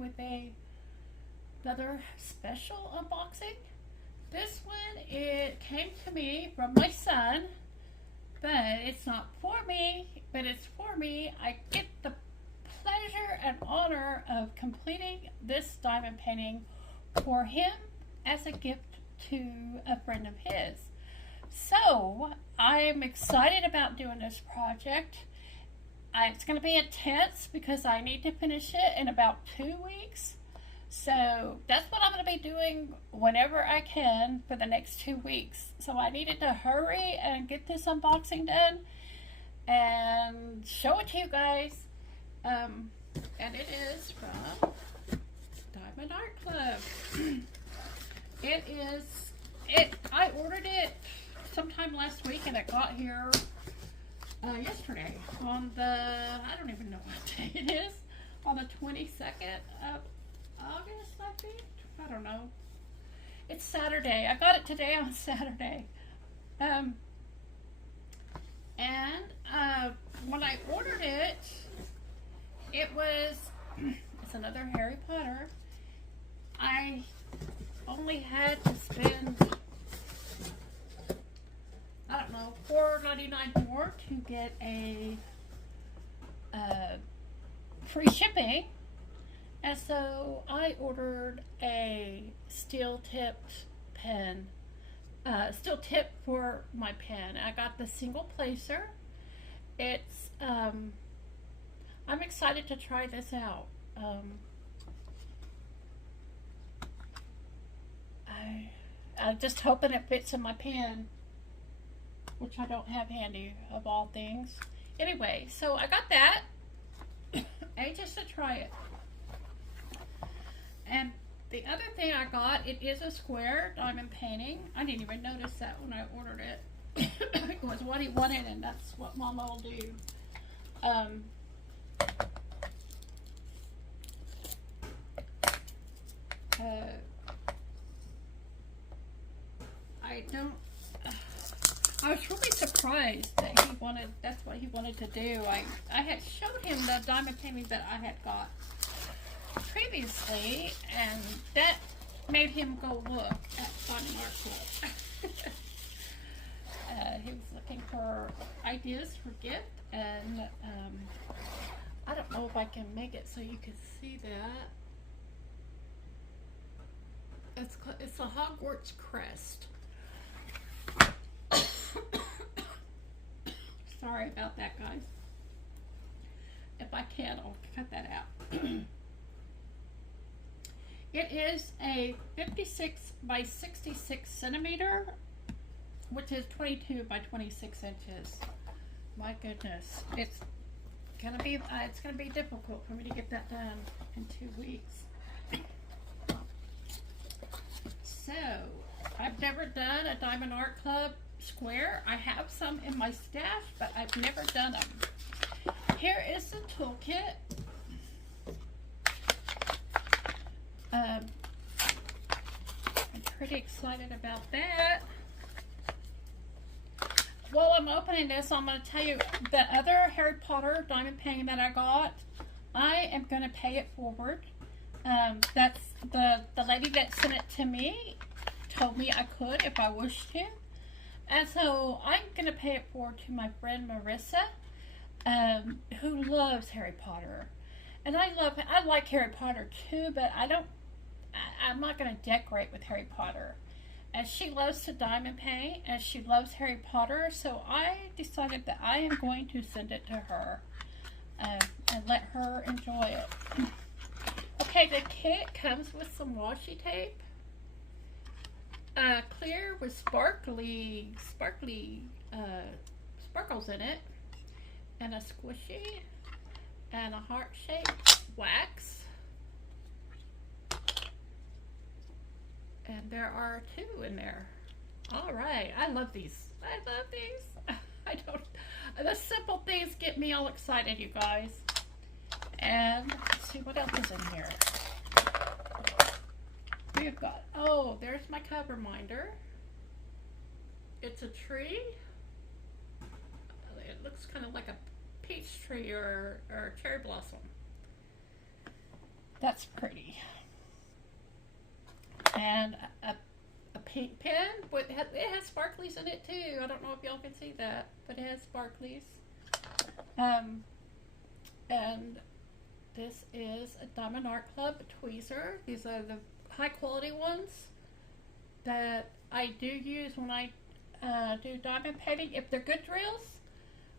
with another special unboxing. This one, it came to me from my son, but it's not for me, but it's for me. I get the pleasure and honor of completing this diamond painting for him as a gift to a friend of his. So I'm excited about doing this project. It's going to be intense because I need to finish it in about 2 weeks. So that's what I'm going to be doing whenever I can for the next 2 weeks. So I needed to hurry and get this unboxing done and show it to you guys. And it is from Diamond Art Club. I ordered it sometime last week and it got here yesterday on the, I don't even know what day it is, on the 22nd of August, I think. I don't know. It's Saturday. I got it today on Saturday. When I ordered it, it's another Harry Potter. I only had to spend, I don't know, $4.99 more to get a free shipping. And so I ordered a steel tipped pen, steel tip for my pen. I got the single placer. I'm excited to try this out. I'm just hoping it fits in my pen, which I don't have handy of all things. Anyway, so I got that, anxious to try it. And the other thing I got, it is a square diamond painting. I didn't even notice that when I ordered it. It was what he wanted, and that's what Mama will do. I was really surprised that that's what he wanted to do. I had showed him the diamond painting that I had got previously, and that made him go look at Diamond Art Club. He was looking for ideas for gift, and I don't know if I can make it so you can see that. It's a Hogwarts crest. Sorry about that, guys. If I can, I'll cut that out. It is a 56 by 66 centimeter, which is 22 by 26 inches. My goodness, it's gonna be difficult for me to get that done in 2 weeks. So I've never done a Diamond Art Club square. I have some in my stash, but I've never done them. Here is the toolkit. I'm pretty excited about that. While I'm opening this, I'm going to tell you the other Harry Potter diamond painting that I got. I am going to pay it forward. That's the lady that sent it to me told me I could if I wished to. And so I'm going to pay it forward to my friend Marissa, who loves Harry Potter. And I like Harry Potter too, but I'm not going to decorate with Harry Potter. And she loves to diamond paint, and she loves Harry Potter, so I decided that I am going to send it to her and let her enjoy it. Okay, the kit comes with some washi tape, clear with sparkly sparkles in it, and a squishy, and a heart-shaped wax. And there are 2 in there. All right, I love these. The simple things get me all excited, you guys. And let's see what else is in here. We've got, there's my cover minder. It's a tree. It looks kind of like a peach tree or cherry blossom. That's pretty. And a pink pen. It has sparklies in it too. I don't know if y'all can see that, but it has sparklies. And this is a Diamond Art Club tweezer. These are the high quality ones that I do use when I do diamond painting. If they're good drills,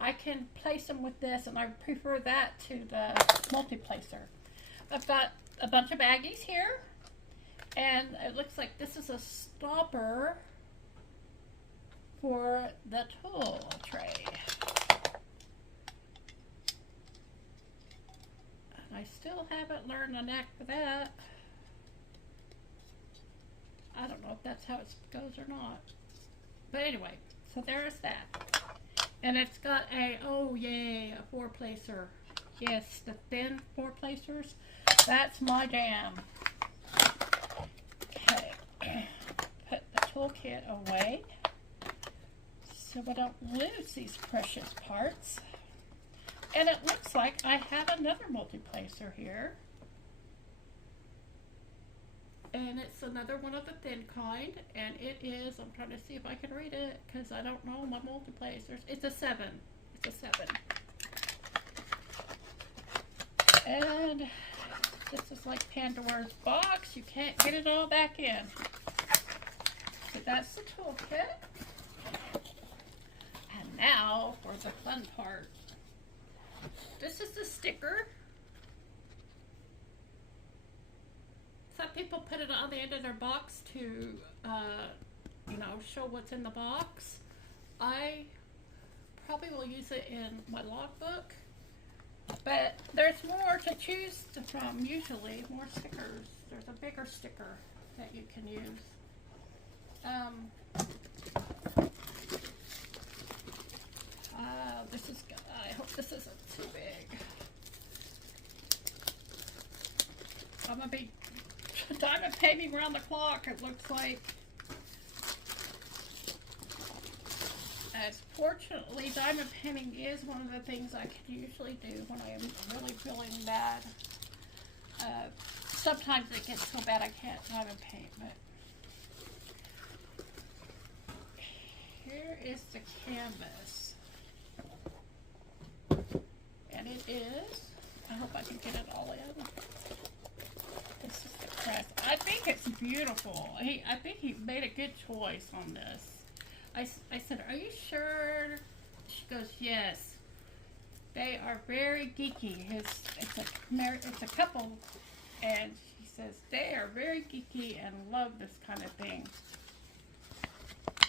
I can place them with this, and I prefer that to the multi-placer. I've got a bunch of baggies here, and it looks like this is a stopper for the tool tray. And I still haven't learned the knack for that. I don't know if that's how it goes or not. But anyway, so there's that. And it's got a, oh yay, a 4-placer. Yes, the thin 4-placers. That's my jam. Okay, put the toolkit away so I don't lose these precious parts. And it looks like I have another multi-placer here. And it's another one of the thin kind, and it is, I'm trying to see if I can read it, because I don't know my multi-placers. It's a 7. It's a 7. And this is like Pandora's box. You can't get it all back in. So that's the toolkit. And now for the fun part. This is the sticker. Some people put it on the end of their box to, you know, show what's in the box. I probably will use it in my logbook, but there's more to choose from usually, more stickers. There's a bigger sticker that you can use. This is, I hope this isn't too big. I'm going to be diamond painting around the clock, it looks like. As fortunately, diamond painting is one of the things I can usually do when I am really feeling bad. Sometimes it gets so bad I can't diamond paint, but here is the canvas. And it is, I hope I can get it all in. This is the Crest. I think it's beautiful. I think he made a good choice on this. I said, are you sure? She goes, yes. They are very geeky. It's a couple, and she says they are very geeky and love this kind of thing.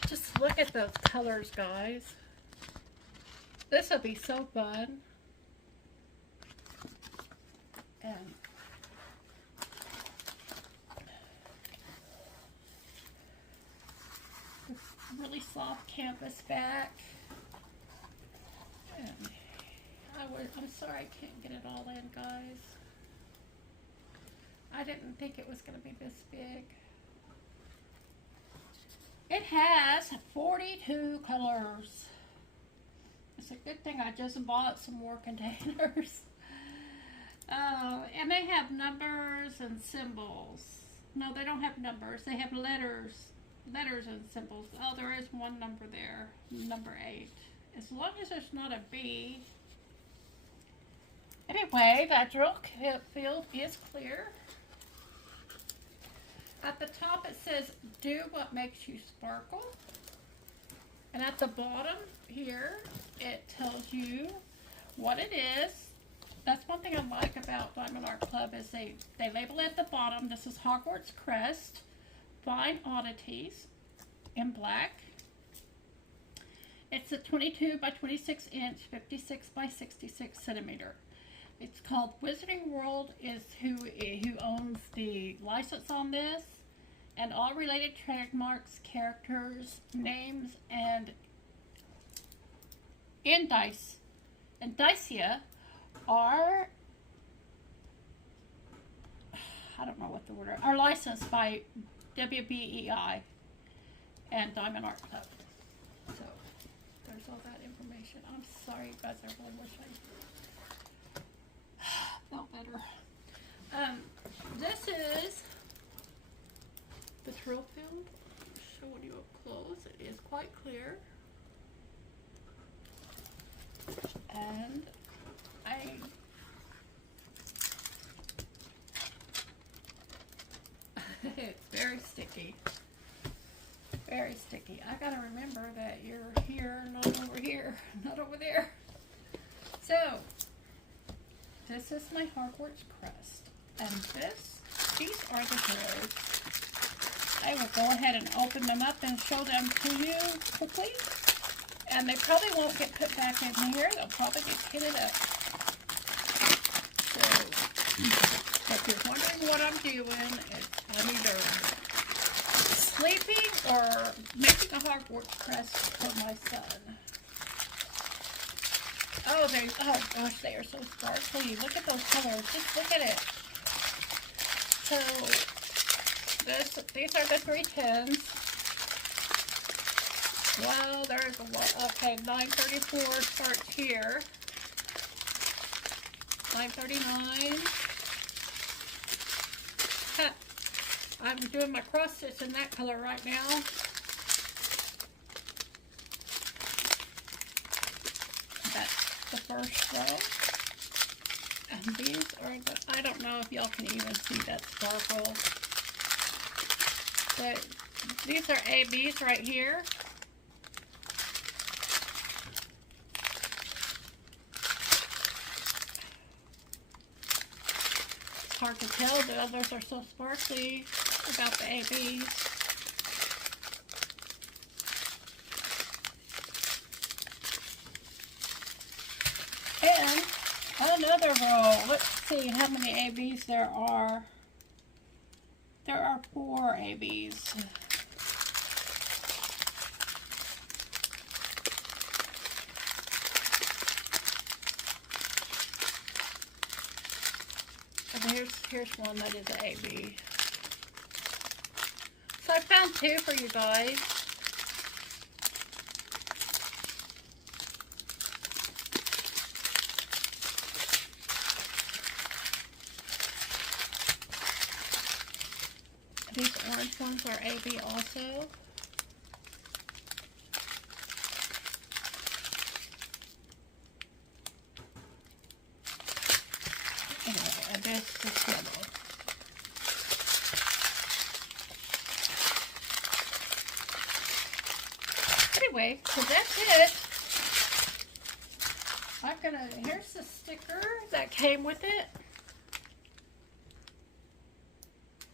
Just look at those colors, guys. This will be so fun. And really soft canvas back. And I'm sorry I can't get it all in, guys. I didn't think it was going to be this big. It has 42 colors. It's a good thing I just bought some more containers. And they have numbers and symbols. No, they don't have numbers. They have letters and symbols. Oh, there is one number there, number 8. As long as there's not a B. Anyway, that drill field is clear. At the top it says, do what makes you sparkle. And at the bottom here, it tells you what it is. That's one thing I like about Diamond Art Club is they label it at the bottom. This is Hogwarts Crest-Fine Oddities in black. It's a 22 by 26 inch, 56 by 66 centimeter. It's called Wizarding World is who owns the license on this, and all related trademarks, characters, names, and indicia are, I don't know what the word is, are licensed by WBEI and Diamond Art Club. So there's all that information. I'm sorry, you guys. I really wish I felt better. This is the Thrill Film. Showing you up close. It is quite clear. And it's very sticky. Very sticky. I gotta remember that you're here, not over here, not over there. So, this is my Hogwarts crest. And these are the heroes. I will go ahead and open them up and show them to you quickly. And they probably won't get put back in here. They'll probably get kitted up. So, if you're wondering what I'm doing, I'm either sleeping or making a Hogwarts crest for my son. Oh, gosh, they are so sparkly. Look at those colors. Just look at it. So, these are the 310s. Wow, there's a lot. Okay, 934 starts here. 939. I'm doing my cross stitch in that color right now. That's the first row. And these are the, I don't know if y'all can even see that sparkle. But these are ABs right here. It's hard to tell, the others are so sparkly about the ABs. And another row. Let's see how many ABs there are. There are 4 ABs. And here's one that is an AB. So I found 2 for you guys. These orange ones are AB also. Anyway, and this is yellow. Anyway, so that's it. Here's the sticker that came with it.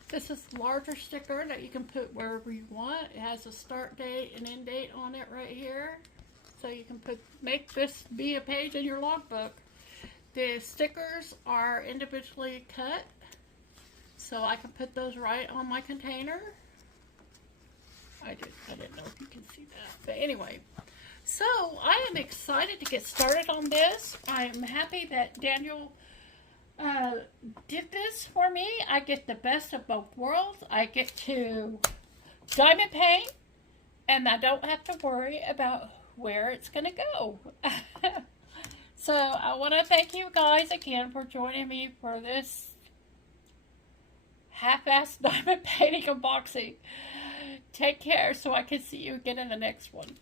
This is a larger sticker that you can put wherever you want. It has a start date and end date on it right here. So you can make this be a page in your logbook. The stickers are individually cut, so I can put those right on my container. I didn't know if you can see that. But anyway, so I am excited to get started on this. I'm happy that Daniel did this for me. I get the best of both worlds. I get to diamond paint, and I don't have to worry about where it's going to go. So I want to thank you guys again for joining me for this half-assed diamond painting unboxing. Take care so I can see you again in the next one.